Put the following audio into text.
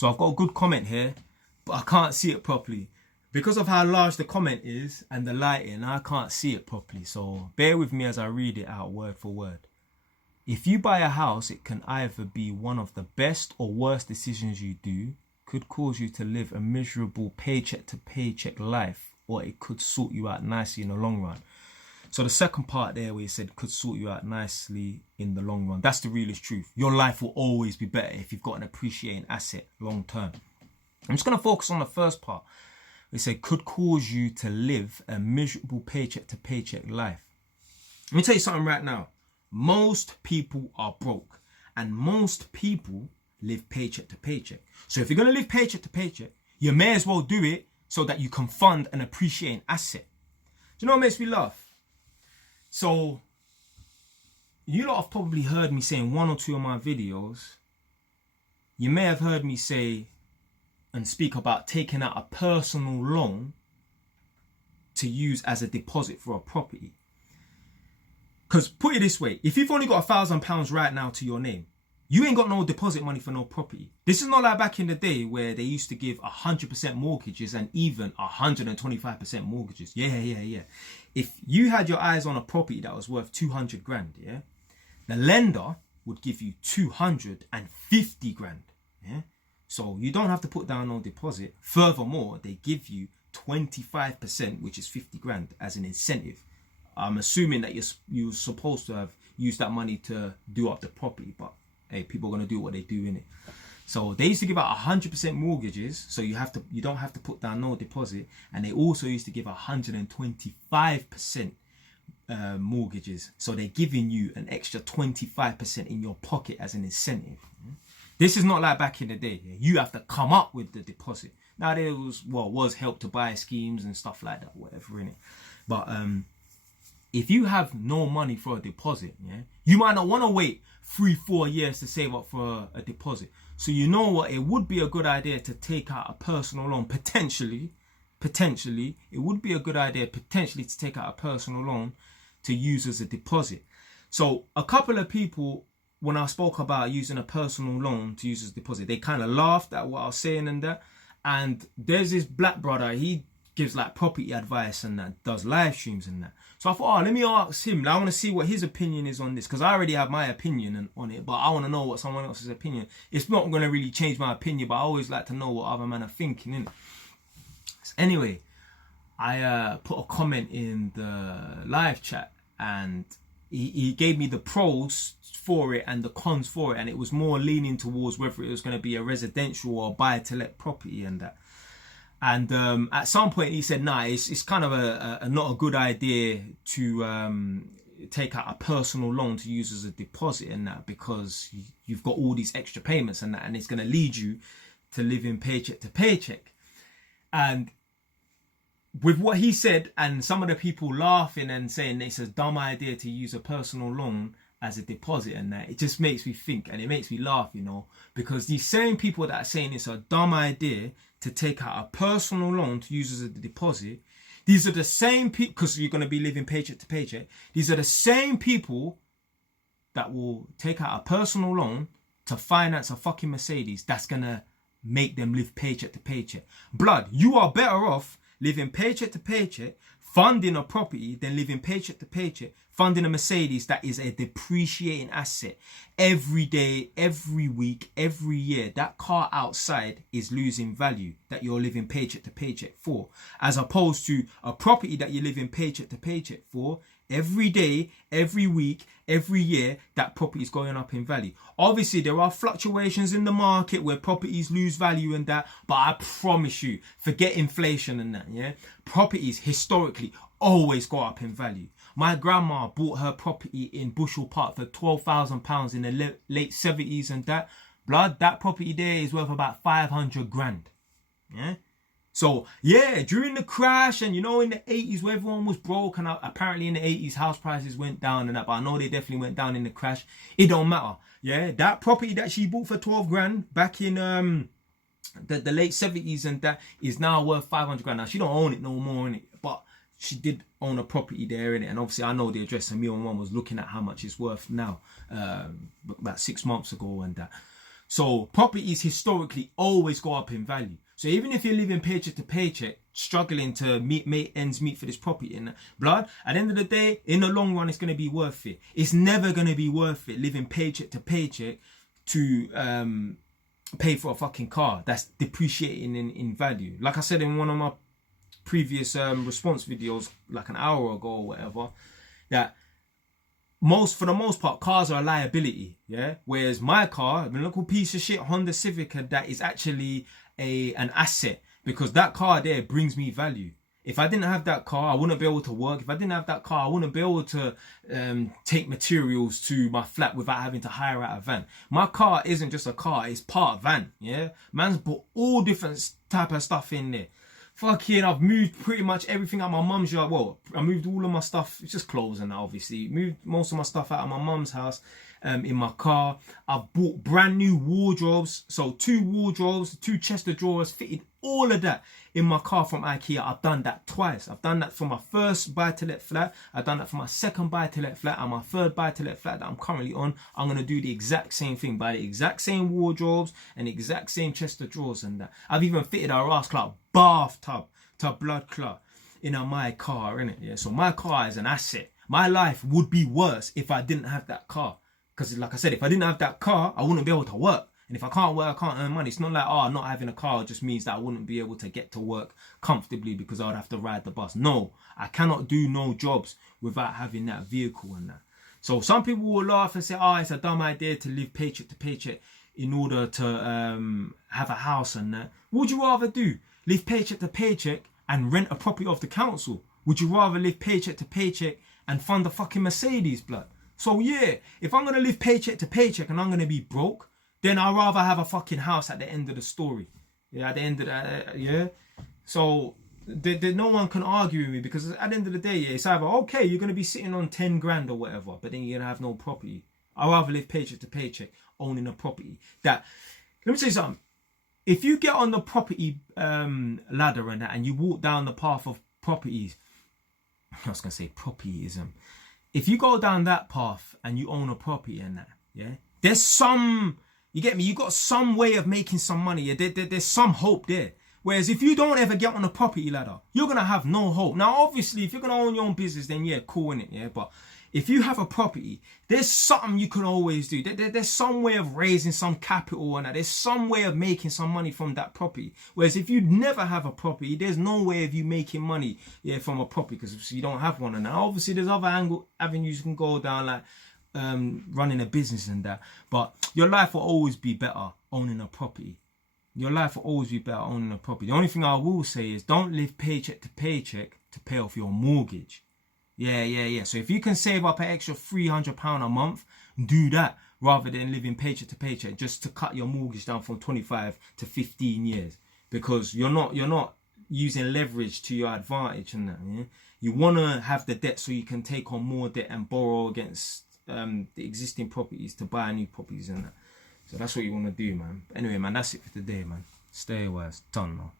So I've got a good comment here, but I can't see it properly. Because of how large the comment is and the lighting, I can't see it properly. So bear with me as I read it out word for word. If you buy a house, it can either be one of the best or worst decisions you do, could cause you to live a miserable paycheck to paycheck life, or it could sort you out nicely in the long run. So the second part there where he said could sort you out nicely in the long run, that's the realest truth. Your life will always be better if you've got an appreciating asset long term. I'm just going to focus on the first part. They said could cause you to live a miserable paycheck to paycheck life. Let me tell you something right now. Most people are broke and most people live paycheck to paycheck. So if you're going to live paycheck to paycheck, you may as well do it so that you can fund an appreciating asset. Do you know what makes me laugh? So, you lot have probably heard me say in one or two of my videos, you may have heard me say and speak about taking out a personal loan to use as a deposit for a property. Because put it this way, if you've only got £1,000 right now to your name, you ain't got no deposit money for no property. This is not like back in the day where they used to give 100% mortgages and even 125% mortgages. Yeah. If you had your eyes on a property that was worth 200 grand, yeah, the lender would give you 250 grand. Yeah. So you don't have to put down no deposit. Furthermore, they give you 25%, which is 50 grand as an incentive. I'm assuming that you're supposed to have used that money to do up the property, but hey, people are going to do what they do in it. So they used to give out 100% mortgages, so you don't have to put down no deposit, and they also used to give 125% mortgages, so they're giving you an extra 25% in your pocket as an incentive. This is not like back in the day. You have to come up with the deposit. Now there was Help to Buy schemes and stuff like that, whatever in it. But if you have no money for a deposit, yeah, you might not want to wait 3-4 years to save up for a deposit. So you know what, it would be a good idea to take out a personal loan. Potentially, it would be a good idea potentially to take out a personal loan to use as a deposit. So a couple of people, when I spoke about using a personal loan to use as a deposit, they kind of laughed at what I was saying and that. And there's this black brother, he gives like property advice and that, does live streams and that. So I thought, let me ask him. I want to see what his opinion is on this, because I already have my opinion on it, but I want to know what someone else's opinion. It's not going to really change my opinion, but I always like to know what other men are thinking, innit? So anyway, I put a comment in the live chat, and he gave me the pros for it and the cons for it, and it was more leaning towards whether it was going to be a residential or buy-to-let property and that. And at some point he said, nah, it's kind of a not a good idea to take out a personal loan to use as a deposit and that, because you've got all these extra payments and that, and it's going to lead you to living paycheck to paycheck. And with what he said and some of the people laughing and saying it's a dumb idea to use a personal loan as a deposit and that, it just makes me think and it makes me laugh, you know, because these same people that are saying it's a dumb idea to take out a personal loan to use as a deposit, these are the same people, because you're going to be living paycheck to paycheck, these are the same people that will take out a personal loan to finance a fucking Mercedes that's going to make them live paycheck to paycheck. Blood, you are better off living paycheck to paycheck, funding a property, than living paycheck to paycheck, funding a Mercedes that is a depreciating asset. Every day, every week, every year, that car outside is losing value that you're living paycheck to paycheck for, as opposed to a property that you're living paycheck to paycheck for. Every day, every week, every year, that property is going up in value. Obviously, there are fluctuations in the market where properties lose value and that, but I promise you, forget inflation and that, yeah? Properties historically always go up in value. My grandma bought her property in Bushell Park for £12,000 in the late 70s and that. Blood, that property there is worth about 500 grand. Yeah? So, yeah, during the crash and, you know, in the 80s where everyone was broke, and apparently in the 80s house prices went down and that, but I know they definitely went down in the crash. It don't matter. Yeah, that property that she bought for 12 grand back in the late 70s and that is now worth 500 grand. Now, she don't own it no more, innit? But she did own a property there, innit? And obviously I know the address, and me and one was looking at how much it's worth now, about 6 months ago and that. So properties historically always go up in value. So even if you're living paycheck to paycheck, struggling to make ends meet for this property and blood, at the end of the day, in the long run, it's going to be worth it. It's never going to be worth it living paycheck to paycheck to pay for a fucking car that's depreciating in value. Like I said in one of my previous response videos, like an hour ago or whatever, that for the most part, cars are a liability, yeah. Whereas my car, a little piece of shit Honda Civic, that is actually an asset, because that car there brings me value. If I didn't have that car, I wouldn't be able to work. If I didn't have that car, I wouldn't be able to take materials to my flat without having to hire out a van. My car isn't just a car; it's part of van. Yeah, man's put all different type of stuff in there. Fucking, I've moved pretty much everything out of my mum's yard. Well, I moved all of my stuff, it's just clothes and that, obviously. Moved most of my stuff out of my mum's house in my car. I've bought brand new wardrobes. So 2 wardrobes, 2 chest of drawers, fitted all of that in my car from IKEA. I've done that twice. I've done that for my first buy-to-let flat. I've done that for my second buy-to-let flat, and my third buy-to-let flat that I'm currently on. I'm going to do the exact same thing. Buy the exact same wardrobes and the exact same chest of drawers and that. I've even fitted a ass clout bathtub to blood clot in my car, innit? Yeah. So my car is an asset. My life would be worse if I didn't have that car. Because like I said, if I didn't have that car, I wouldn't be able to work. And if I can't work, I can't earn money. It's not like, not having a car just means that I wouldn't be able to get to work comfortably because I would have to ride the bus. No, I cannot do no jobs without having that vehicle and that. So some people will laugh and say, it's a dumb idea to live paycheck to paycheck in order to have a house and that. What would you rather do? Live paycheck to paycheck and rent a property off the council? Would you rather live paycheck to paycheck and fund a fucking Mercedes, blood? So yeah, if I'm going to live paycheck to paycheck and I'm going to be broke, then I'd rather have a fucking house at the end of the story. Yeah, at the end of that, yeah. So no one can argue with me, because at the end of the day, yeah, it's either, okay, you're going to be sitting on 10 grand or whatever, but then you're going to have no property. I'd rather live paycheck to paycheck, owning a property. Let me tell you something. If you get on the property ladder and that, and you walk down the path of properties, I was going to say propertyism. If you go down that path and you own a property and that, yeah, there's some... You get me? You got some way of making some money. Yeah? There's some hope there. Whereas if you don't ever get on a property ladder, you're going to have no hope. Now, obviously, if you're going to own your own business, then yeah, cool, innit? Yeah, but if you have a property, there's something you can always do. There's some way of raising some capital and that. There's some way of making some money from that property. Whereas if you never have a property, there's no way of you making money from a property, because you don't have one. And now, obviously, there's other avenues you can go down, like running a business and that, but your life will always be better owning a property. Your life will always be better owning a property. The only thing I will say is, don't live paycheck to paycheck to pay off your mortgage. Yeah. So if you can save up an extra £300 a month, do that rather than living paycheck to paycheck just to cut your mortgage down from 25 to 15 years, because you're not using leverage to your advantage and that. Yeah? You want to have the debt so you can take on more debt and borrow against the existing properties to buy new properties and that. So that's what you want to do, man. Anyway, man, that's it for today, man. Stay away. It's done now.